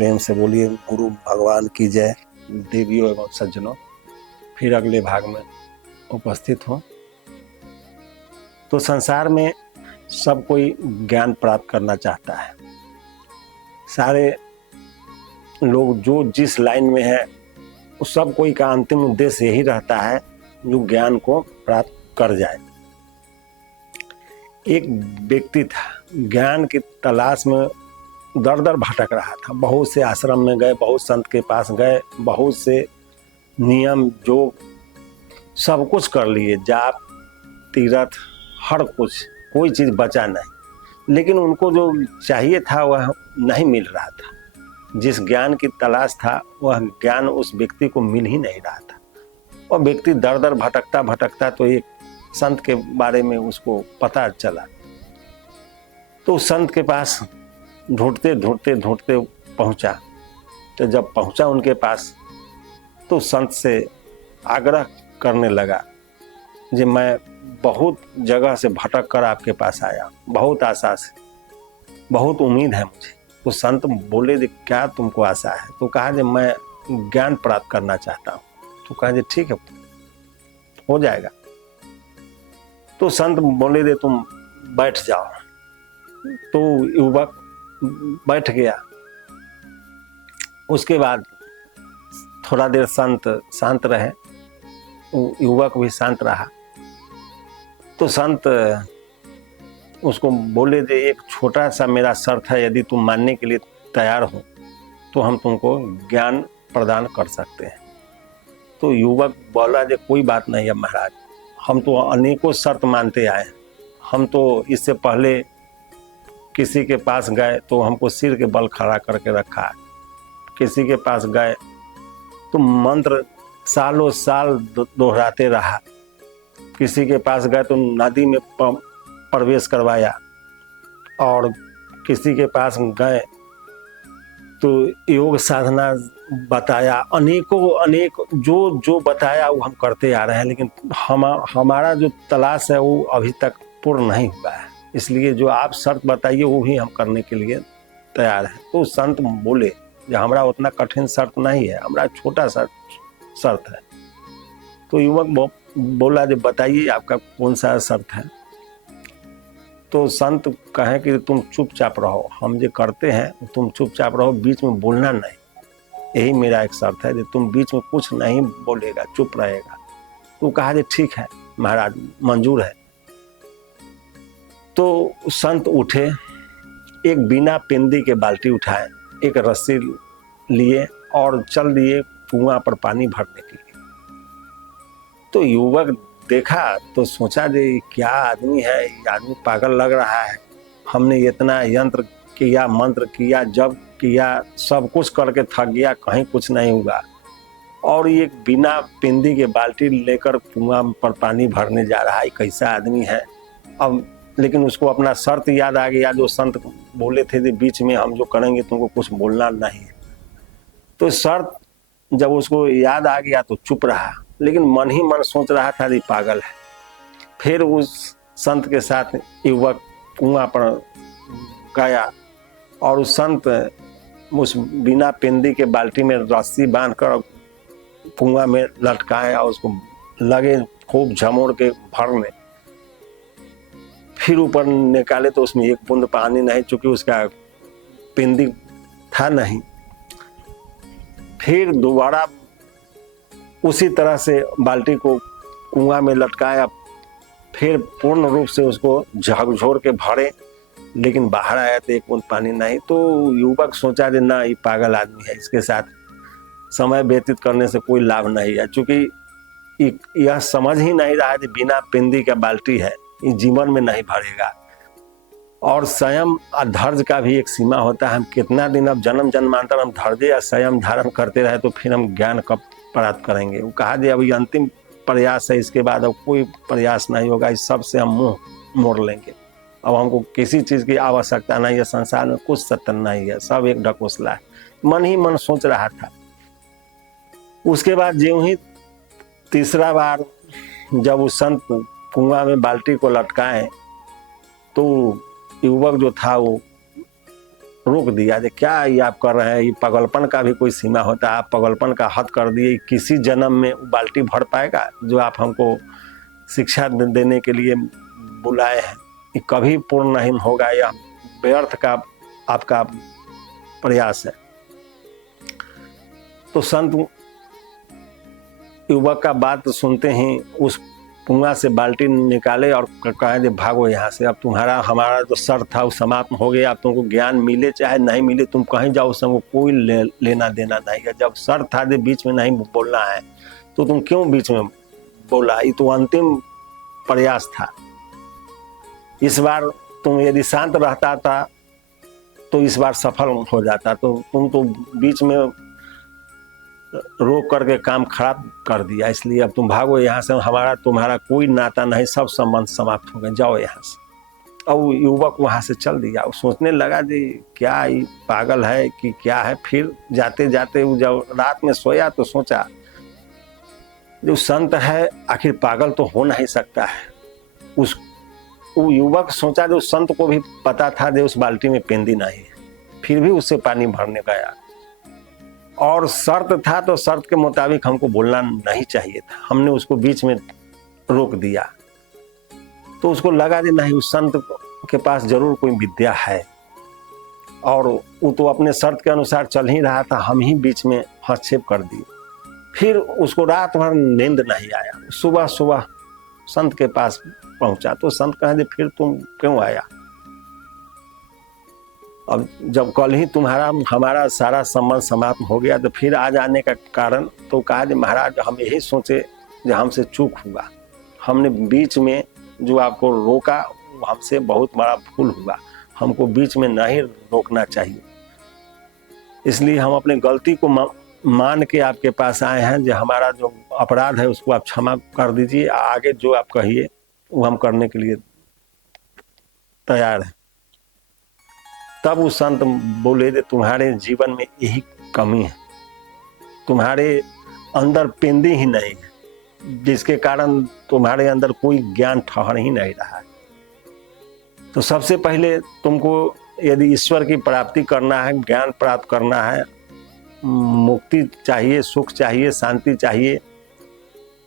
प्रेम से बोलिए गुरु भगवान की जय। देवियों एवं सज्जनों, फिर अगले भाग में उपस्थित हो। तो संसार में सब कोई ज्ञान प्राप्त करना चाहता है। सारे लोग जो जिस लाइन में है, उस सब कोई का अंतिम उद्देश्य यही रहता है जो ज्ञान को प्राप्त कर जाए। एक व्यक्ति था, ज्ञान की तलाश में दर दर भटक रहा था। बहुत से आश्रम में गए, बहुत संत के पास गए, बहुत से नियम जो सब कुछ कर लिए, जाप तीर्थ हर कुछ, कोई चीज़ बचा नहीं। लेकिन उनको जो चाहिए था वह नहीं मिल रहा था। जिस ज्ञान की तलाश था वह ज्ञान उस व्यक्ति को मिल ही नहीं रहा था। और व्यक्ति दर दर भटकता भटकता तो एक संत के बारे में उसको पता चला। तो उस संत के पास ढूंढते ढूंढते ढूंढते पहुंचा। तो जब पहुंचा उनके पास तो संत से आग्रह करने लगा कि मैं बहुत जगह से भटक कर आपके पास आया, बहुत आशा से, बहुत उम्मीद है मुझे। तो संत बोले कि क्या तुमको आशा है? तो कहा कि मैं ज्ञान प्राप्त करना चाहता हूँ। तो कहा कि ठीक है, हो जाएगा। तो संत बोले दे तुम बैठ जाओ। तो युवक बैठ गया। उसके बाद थोड़ा देर संत शांत रहे, युवक भी शांत रहा। तो संत उसको बोले दे एक छोटा सा मेरा शर्त है, यदि तुम मानने के लिए तैयार हो तो हम तुमको ज्ञान प्रदान कर सकते हैं। तो युवक बोला जे कोई बात नहीं है महाराज, हम तो अनेकों शर्त मानते आए हैं। हम तो इससे पहले किसी के पास गए तो हमको सिर के बल खड़ा करके रखा, किसी के पास गए तो मंत्र सालों साल दोहराते रहा, किसी के पास गए तो नदी में प्रवेश करवाया, और किसी के पास गए तो योग साधना बताया। अनेक जो जो बताया वो हम करते आ रहे हैं, लेकिन हमारा जो तलाश है वो अभी तक पूर्ण नहीं हुआ है। इसलिए जो आप शर्त बताइए वो भी हम करने के लिए तैयार हैं। तो संत बोले कि हमारा उतना कठिन शर्त नहीं है, हमारा छोटा सा शर्त है। तो युवक बोला कि बताइए आपका कौन सा शर्त है? तो संत कहे कि तुम चुपचाप रहो, हम जो करते हैं तुम चुपचाप रहो, बीच में बोलना नहीं। यही मेरा एक शर्त है कि तुम बीच में कुछ नहीं बोलेगा, चुप रहेगा। तो कहा कि ठीक है महाराज, मंजूर है। तो संत उठे, एक बिना पिंदी के बाल्टी उठाए, एक रस्सी लिए और चल दिए कुआं पर पानी भरने के लिए। तो युवक देखा तो सोचा कि क्या आदमी है, ये आदमी पागल लग रहा है। हमने इतना यंत्र किया, मंत्र किया, जप किया, सब कुछ करके थक गया, कहीं कुछ नहीं हुआ, और ये बिना पिंदी के बाल्टी लेकर कुआं पर पानी भरने जा रहा है। कैसा आदमी है? अब लेकिन उसको अपना शर्त याद आ गया, जो संत बोले थे कि बीच में हम जो करेंगे तुमको कुछ बोलना नहीं है। तो शर्त जब उसको याद आ गया तो चुप रहा, लेकिन मन ही मन सोच रहा था कि पागल है। फिर उस संत के साथ युवक कुआं पर गया और उस संत उस बिना पिंदी के बाल्टी में रस्सी बांधकर कुआं में लटकाए और उसको लगे खूब झमोड़ के भरने। फिर ऊपर निकाले तो उसमें एक बूंद पानी नहीं, चूंकि उसका पिंदी था नहीं। फिर दोबारा उसी तरह से बाल्टी को कुआं में लटकाया, फिर पूर्ण रूप से उसको झकझोर के भरे, लेकिन बाहर आया तो एक बूंद पानी नहीं। तो युवक सोचा कि ना, ये पागल आदमी है, इसके साथ समय व्यतीत करने से कोई लाभ नहीं है। चूंकि यह समझ ही नहीं रहा कि बिना पिंदी का बाल्टी है, ये जीवन में नहीं भरेगा। और संयम और धैर्य का भी एक सीमा होता है। हम कितना दिन अब जन्म जन्मांतर हम धैर्य या संयम धारण करते रहे तो फिर हम ज्ञान कब प्राप्त करेंगे? वो कहा कि अब ये अंतिम प्रयास है, इसके बाद अब कोई प्रयास नहीं होगा, इस सब से हम मुंह मोड़ लेंगे। अब हमको किसी चीज़ की आवश्यकता नहीं है, संसार में कुछ सत्य नहीं है, सब एक ढकोसला है। मन ही मन सोच रहा था। उसके बाद ज्यों ही तीसरा बार जब उस संत कुआं में बाल्टी को लटकाए तो युवक जो था वो रोक दिया कि क्या ये आप कर रहे हैं, ये पागलपन का भी कोई सीमा होता है, आप पागलपन का हद कर दिए। किसी जन्म में बाल्टी भर पाएगा जो आप हमको शिक्षा देने के लिए बुलाए हैं, ये कभी पूर्ण नहीं होगा, यह व्यर्थ का आपका प्रयास है। तो संत युवक का बात सुनते ही उस कुआं से बाल्टी निकाले और कहे भागो यहाँ से, अब तुम्हारा हमारा जो शर्त था वो समाप्त हो गया, अब तुमको ज्ञान मिले चाहे नहीं मिले, तुम कहीं जाओ, उससे कोई लेना देना नहीं है। जब शर्त था जो बीच में नहीं बोलना है तो तुम क्यों बीच में बोला, ये तो अंतिम प्रयास था। इस बार तुम यदि शांत रहता था तो इस बार सफल हो जाता, तो तुम तो बीच में रोक करके काम खराब कर दिया, इसलिए अब तुम भागो यहाँ से, हमारा तुम्हारा कोई नाता नहीं, सब संबंध समाप्त हो गए, जाओ यहाँ से। और युवक वहाँ से चल दिया। वो सोचने लगा जी क्या ये पागल है कि क्या है। फिर जाते जाते वो जब रात में सोया तो सोचा जो संत है आखिर पागल तो हो नहीं सकता है। वो युवक सोचा जो संत को भी पता था जो उस बाल्टी में पेंदी नहीं है, फिर भी उससे पानी भरने गया और शर्त था तो शर्त के मुताबिक हमको बोलना नहीं चाहिए था, हमने उसको बीच में रोक दिया। तो उसको लगा कि नहीं उस संत के पास जरूर कोई विद्या है, और वो तो अपने शर्त के अनुसार चल ही रहा था, हम ही बीच में हस्तक्षेप कर दिए। फिर उसको रात भर नींद नहीं आया। सुबह सुबह संत के पास पहुंचा तो संत कहे फिर तुम क्यों आया, अब जब कल ही तुम्हारा हमारा सारा संबंध समाप्त हो गया तो फिर आ जाने का कारण। तो कहा कि महाराज हम यही सोचे जो हमसे चूक हुआ, हमने बीच में जो आपको रोका हमसे बहुत बड़ा भूल हुआ, हमको बीच में नहीं रोकना चाहिए, इसलिए हम अपने गलती को मान के आपके पास आए हैं। जो हमारा जो अपराध है उसको आप क्षमा कर दीजिए, आगे जो आप कहिए वो हम करने के लिए तैयार हैं। तब वो संत बोले कि तुम्हारे जीवन में यही कमी है, तुम्हारे अंदर पेंदी ही नहीं है, जिसके कारण तुम्हारे अंदर कोई ज्ञान ठहर ही नहीं रहा है। तो सबसे पहले तुमको यदि ईश्वर की प्राप्ति करना है, ज्ञान प्राप्त करना है, मुक्ति चाहिए, सुख चाहिए, शांति चाहिए,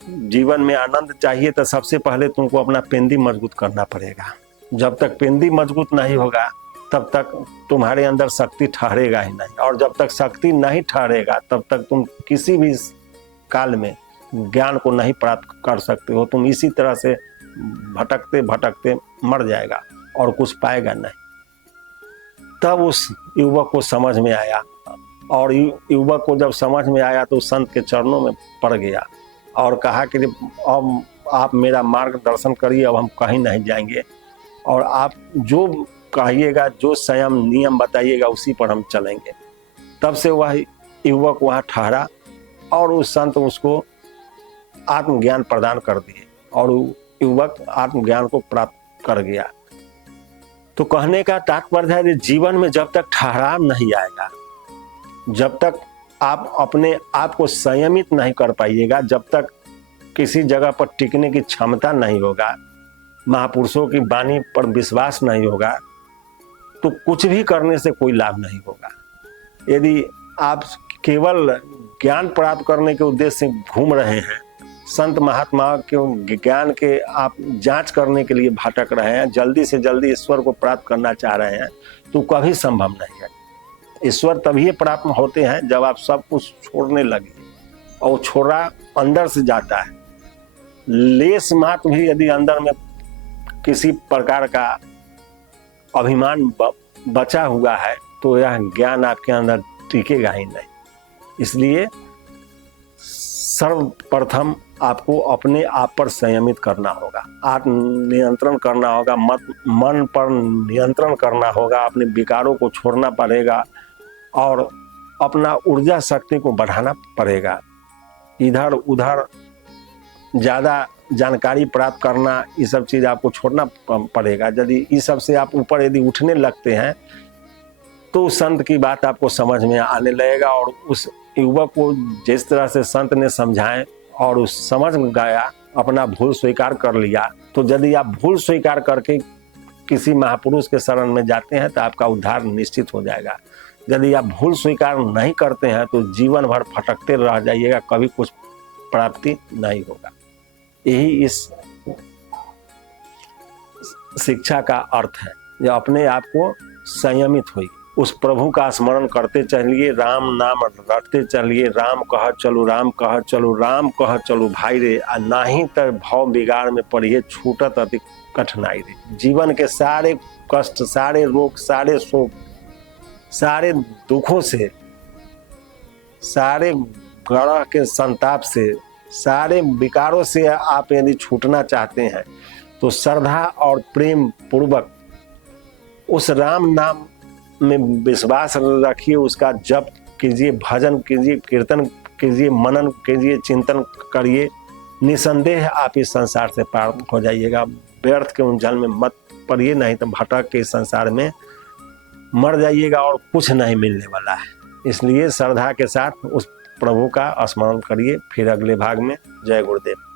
जीवन में आनंद चाहिए, तो सबसे पहले तुमको अपना पेंदी मजबूत करना पड़ेगा। जब तक पेंदी मजबूत नहीं होगा तब तक तुम्हारे अंदर शक्ति ठहरेगा ही नहीं, और जब तक शक्ति नहीं ठहरेगा तब तक तुम किसी भी काल में ज्ञान को नहीं प्राप्त कर सकते हो। तुम इसी तरह से भटकते भटकते मर जाएगा और कुछ पाएगा नहीं। तब उस युवक को समझ में आया, और युवक को जब समझ में आया तो संत के चरणों में पड़ गया और कहा कि अब आप मेरा मार्गदर्शन करिए, अब हम कहीं नहीं जाएंगे, और आप जो कहिएगा, जो संयम नियम बताइएगा उसी पर हम चलेंगे। तब से वह युवक वहाँ ठहरा और उस संत उसको आत्मज्ञान प्रदान कर दिए और युवक आत्मज्ञान को प्राप्त कर गया। तो कहने का तात्पर्य है कि जीवन में जब तक ठहराव नहीं आएगा, जब तक आप अपने आप को संयमित नहीं कर पाइएगा, जब तक किसी जगह पर टिकने की क्षमता नहीं होगा, महापुरुषों की वाणी पर विश्वास नहीं होगा, तो कुछ भी करने से कोई लाभ नहीं होगा। यदि आप केवल ज्ञान प्राप्त करने के उद्देश्य से घूम रहे हैं, संत महात्मा के ज्ञान के आप जांच करने के लिए भटक रहे हैं, जल्दी से जल्दी ईश्वर को प्राप्त करना चाह रहे हैं, तो कभी संभव नहीं है। ईश्वर तभी प्राप्त होते हैं जब आप सब कुछ छोड़ने लगे, और छोड़ा अंदर से जाता है। लेस मात्र भी यदि अंदर में किसी प्रकार का अभिमान बचा हुआ है तो यह ज्ञान आपके अंदर टिकेगा ही नहीं। इसलिए सर्वप्रथम आपको अपने आप पर संयमित करना होगा, आत्म नियंत्रण करना होगा, मन पर नियंत्रण करना होगा, अपने विकारों को छोड़ना पड़ेगा और अपना ऊर्जा शक्ति को बढ़ाना पड़ेगा। इधर उधर ज़्यादा जानकारी प्राप्त करना, ये सब चीज़ आपको छोड़ना पड़ेगा। यदि इस सब से आप ऊपर यदि उठने लगते हैं तो संत की बात आपको समझ में आने लगेगा, और उस युवक को जिस तरह से संत ने समझाएं और उस समझ गया, अपना भूल स्वीकार कर लिया। तो यदि आप भूल स्वीकार करके किसी महापुरुष के शरण में जाते हैं तो आपका उद्धार निश्चित हो जाएगा। यदि आप भूल स्वीकार नहीं करते हैं तो जीवन भर भटकते रह जाइएगा, कभी कुछ प्राप्ति नहीं होगा। यही इस शिक्षा का अर्थ है। जो अपने आप को संयमित हुई, उस प्रभु का स्मरण करते चलिए, राम नाम रटते चलिए, राम कह चलो, राम कह चलो, राम कह चलो भाई रे, नाही तर भाव बिगाड़ में पड़िए, छूटत अति कठिनाई रे। जीवन के सारे कष्ट, सारे रोग, सारे शोक, सारे दुखों से, सारे ग्रह के संताप से, सारे विकारों से आप यदि छूटना चाहते हैं तो श्रद्धा और प्रेम पूर्वक उस राम नाम में विश्वास रखिए, उसका जप कीजिए, भजन कीजिए, कीर्तन कीजिए, मनन कीजिए, चिंतन करिए। निसंदेह आप इस संसार से पार हो जाइएगा। व्यर्थ के उलझन में मत पड़िए, नहीं तो भटक के इस संसार में मर जाइएगा और कुछ नहीं मिलने वाला है। इसलिए श्रद्धा के साथ उस प्रभु का स्मरण करिए। फिर अगले भाग में। जय गुरुदेव।